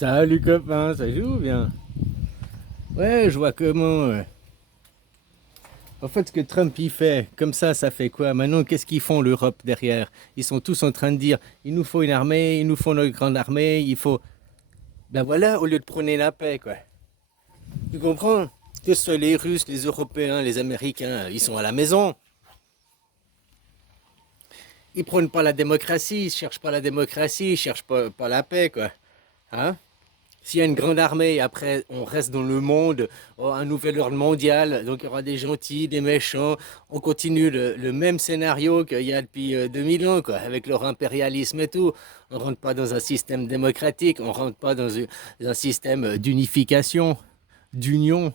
Salut copain, ça joue bien? Ouais, je vois comment. En fait, ce que Trump il fait, comme ça fait quoi? Maintenant, qu'est-ce qu'ils font l'Europe derrière? Ils sont tous en train de dire, il nous faut une armée, il nous faut notre grande armée, il faut. Ben voilà, au lieu de prôner la paix, quoi. Tu comprends? Que ce soit les Russes, les Européens, les Américains, ils sont à la maison. Ils prônent pas la démocratie, ils cherchent pas la démocratie, ils cherchent pas la paix, quoi. Hein? S'il y a une grande armée, après on reste dans le monde, oh, un nouvel ordre mondial, donc il y aura des gentils, des méchants, on continue le même scénario qu'il y a depuis 2000 ans, quoi, avec leur impérialisme et tout. On rentre pas dans un système démocratique, on rentre pas dans un système d'unification, d'union.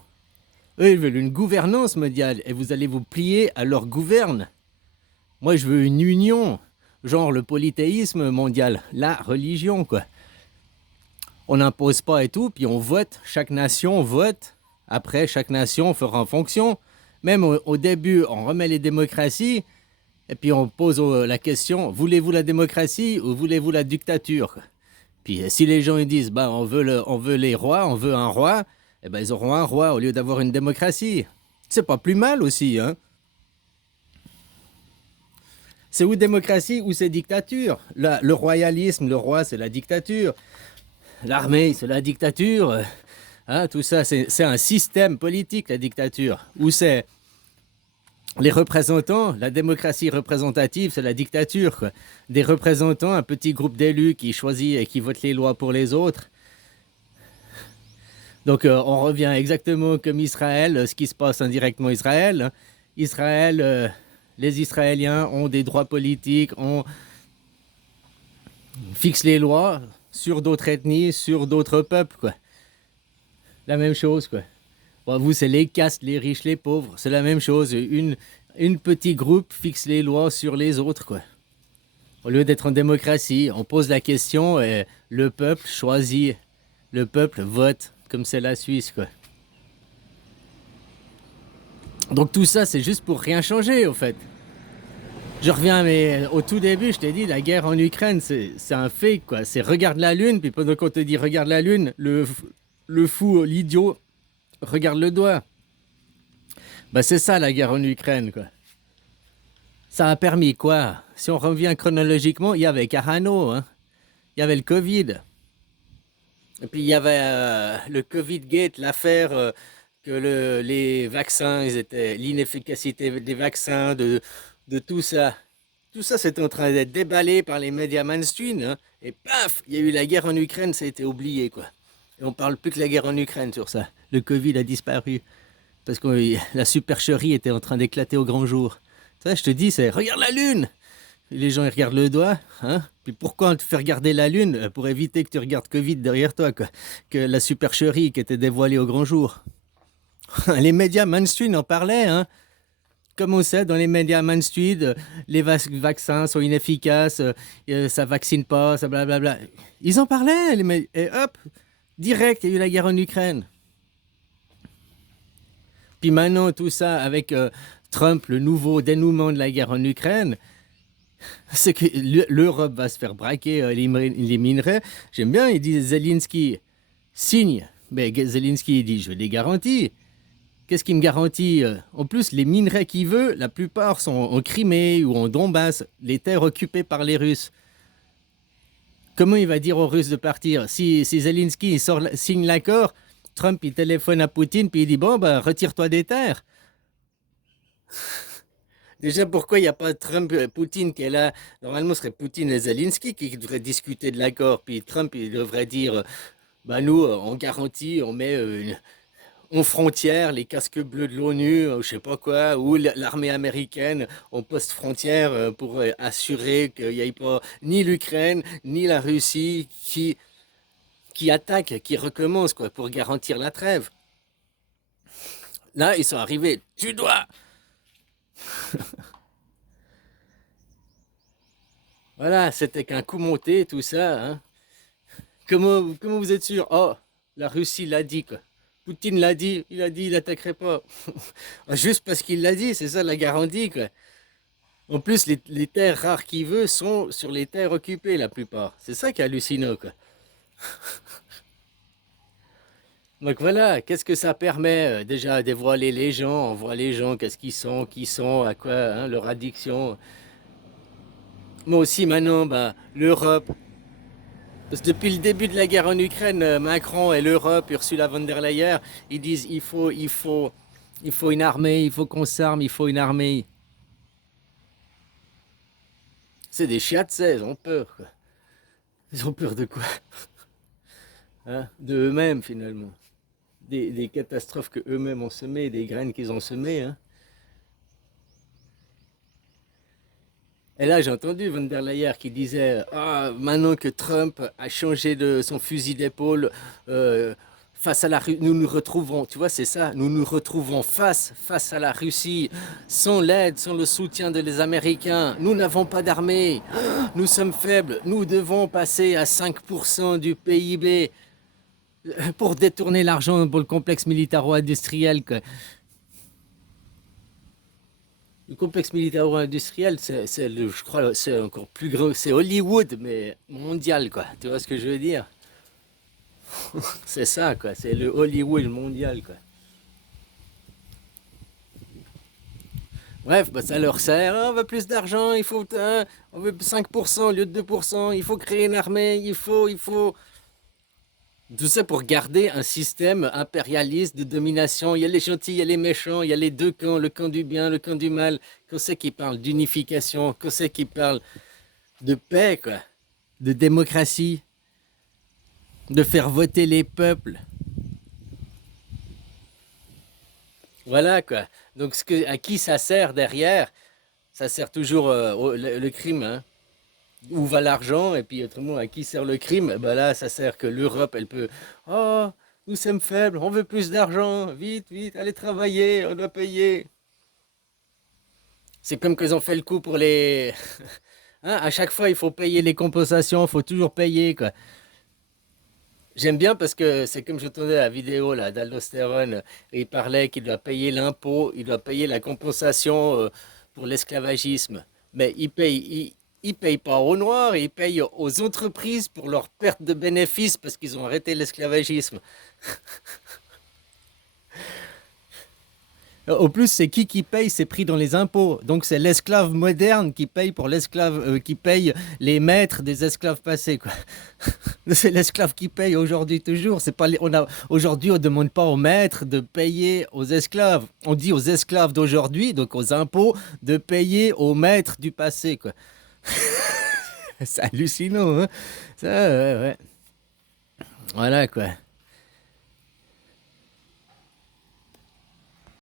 Eux, ils veulent une gouvernance mondiale et vous allez vous plier à leur gouverne. Moi, je veux une union, genre le polythéisme mondial, la religion, quoi. On n'impose pas et tout, puis on vote, chaque nation vote, après chaque nation fera en fonction. Même au début, on remet les démocraties, et puis on pose la question, voulez-vous la démocratie ou voulez-vous la dictature? Puis si les gens ils disent, bah, on veut les rois, on veut un roi, eh ben, ils auront un roi au lieu d'avoir une démocratie. C'est pas plus mal aussi, hein? C'est ou démocratie ou c'est dictature. Le royalisme, le roi, c'est la dictature. L'armée, c'est la dictature. Hein, tout ça, c'est un système politique, la dictature, où c'est les représentants, la démocratie représentative, c'est la dictature, quoi. Des représentants, un petit groupe d'élus qui choisit et qui votent les lois pour les autres. Donc on revient exactement comme Israël, ce qui se passe indirectement Israël. Hein. Israël, les Israéliens ont des droits politiques, on fixe les lois sur d'autres ethnies, sur d'autres peuples, quoi. La même chose, quoi. Bon, vous, c'est les castes, les riches, les pauvres. C'est la même chose. Une petite groupe fixe les lois sur les autres, quoi. Au lieu d'être en démocratie, on pose la question et le peuple choisit. Le peuple vote, comme c'est la Suisse, quoi. Donc tout ça, c'est juste pour rien changer, au fait. Je reviens, mais au tout début, je t'ai dit, la guerre en Ukraine, c'est un fake, quoi. C'est regarde la lune, puis pendant qu'on te dit regarde la lune, le fou, l'idiot, regarde le doigt. Bah c'est ça la guerre en Ukraine, quoi. Ça a permis quoi? Si on revient chronologiquement, il y avait Carano, hein? Il y avait le Covid. Et puis il y avait le Covid Gate, l'affaire que les vaccins, l'inefficacité des vaccins, de tout ça. Tout ça, c'est en train d'être déballé par les médias mainstream, hein? Et paf, il y a eu la guerre en Ukraine, ça a été oublié, quoi. Et on parle plus que la guerre en Ukraine sur ça. Le Covid a disparu. Parce que la supercherie était en train d'éclater au grand jour. Ça, je te dis, c'est regarde la lune. Et les gens ils regardent le doigt, hein. Puis pourquoi on te fait regarder la lune? Pour éviter que tu regardes Covid derrière toi, quoi. Que la supercherie qui était dévoilée au grand jour. Les médias mainstream en parlaient, hein. Comme on sait, dans les médias mainstream, les vaccins sont inefficaces, ça vaccine pas, ça blablabla. Ils en parlaient, et hop, direct, il y a eu la guerre en Ukraine. Puis maintenant, tout ça avec Trump, le nouveau dénouement de la guerre en Ukraine, c'est que l'Europe va se faire braquer les minerais. J'aime bien, il dit Zelensky signe. Mais Zelensky il dit je veux des garanties. Qu'est-ce qui me garantit? En plus, les minerais qu'il veut, la plupart sont en Crimée ou en Donbass, les terres occupées par les Russes. Comment il va dire aux Russes de partir? Si Zelensky signe l'accord, Trump il téléphone à Poutine puis il dit bon, ben, retire-toi des terres. Déjà, pourquoi il n'y a pas Trump, Poutine qui est là? Normalement, ce serait Poutine et Zelensky qui devraient discuter de l'accord. Puis Trump, il devrait dire, bah nous, on garantit, on met en frontière les casques bleus de l'ONU, je sais pas quoi, ou l'armée américaine en poste frontière pour assurer qu'il n'y ait pas ni l'Ukraine, ni la Russie qui attaquent, qui recommencent, quoi, pour garantir la trêve. Là, ils sont arrivés. Tu dois. Voilà, c'était qu'un coup monté, tout ça, hein. Comment vous êtes sûr? Oh, la Russie l'a dit, quoi. Poutine l'a dit, il n'attaquerait pas. Juste parce qu'il l'a dit, c'est ça la garantie, quoi. En plus, les terres rares qu'il veut sont sur les terres occupées, la plupart. C'est ça qui est hallucinant, quoi. Donc voilà, qu'est-ce que ça permet déjà dévoiler les gens, on voit les gens, qu'est-ce qu'ils sont, qui sont, à quoi, hein, leur addiction. Moi aussi maintenant, bah, l'Europe. Parce que depuis le début de la guerre en Ukraine, Macron et l'Europe, Ursula von der Leyen, ils disent il faut une armée, il faut qu'on s'arme, il faut une armée. C'est des chiates, ils ont peur, quoi. Ils ont peur de quoi? Hein? De eux-mêmes finalement. Des catastrophes que eux-mêmes ont semées, des graines qu'ils ont semées. Hein. Et là, j'ai entendu von der Leyen qui disait ah, maintenant que Trump a changé de son fusil d'épaule face à la Russie, nous nous retrouvons, tu vois, c'est ça, nous nous retrouvons face à la Russie, sans l'aide, sans le soutien de les Américains. Nous n'avons pas d'armée, nous sommes faibles, nous devons passer à 5% du PIB pour détourner l'argent pour le complexe militaro-industriel. Le complexe militaro-industriel, je crois, c'est encore plus gros. C'est Hollywood, mais mondial, quoi. Tu vois ce que je veux dire? C'est ça, quoi. C'est le Hollywood mondial, quoi. Bref, bah, ça leur sert. Ah, on veut plus d'argent, il faut, hein, on veut 5% au lieu de 2%. Il faut créer une armée, il faut. Tout ça pour garder un système impérialiste de domination. Il y a les gentils, il y a les méchants, il y a les deux camps, le camp du bien, le camp du mal. Qu'on sait qui parle d'unification, qu'on sait qui parle de paix, quoi, de démocratie, de faire voter les peuples. Voilà, quoi. Donc, à qui ça sert derrière? Ça sert toujours le crime, hein. Où va l'argent? Et puis, autrement, à qui sert le crime? Eh ben là, ça sert que l'Europe, elle peut. Oh, nous sommes faibles, on veut plus d'argent. Vite, vite, allez travailler, on doit payer. C'est comme qu'ils ont fait le coup pour les. Hein, à chaque fois, il faut payer les compensations, il faut toujours payer, quoi. J'aime bien parce que c'est comme j'entendais la vidéo là d'Aldostérone, il parlait qu'il doit payer l'impôt, il doit payer la compensation pour l'esclavagisme. Mais il paye pas aux Noirs, il paye aux entreprises pour leur perte de bénéfices parce qu'ils ont arrêté l'esclavagisme. Au plus, c'est qui paye, c'est pris dans les impôts. Donc c'est l'esclave moderne qui paye pour l'esclave, qui paye les maîtres des esclaves passés, quoi. C'est l'esclave qui paye aujourd'hui toujours. C'est pas aujourd'hui on demande pas aux maîtres de payer aux esclaves. On dit aux esclaves d'aujourd'hui, donc aux impôts, de payer aux maîtres du passé, quoi. C'est hallucinant, hein. Ça, ouais, ouais. Voilà, quoi.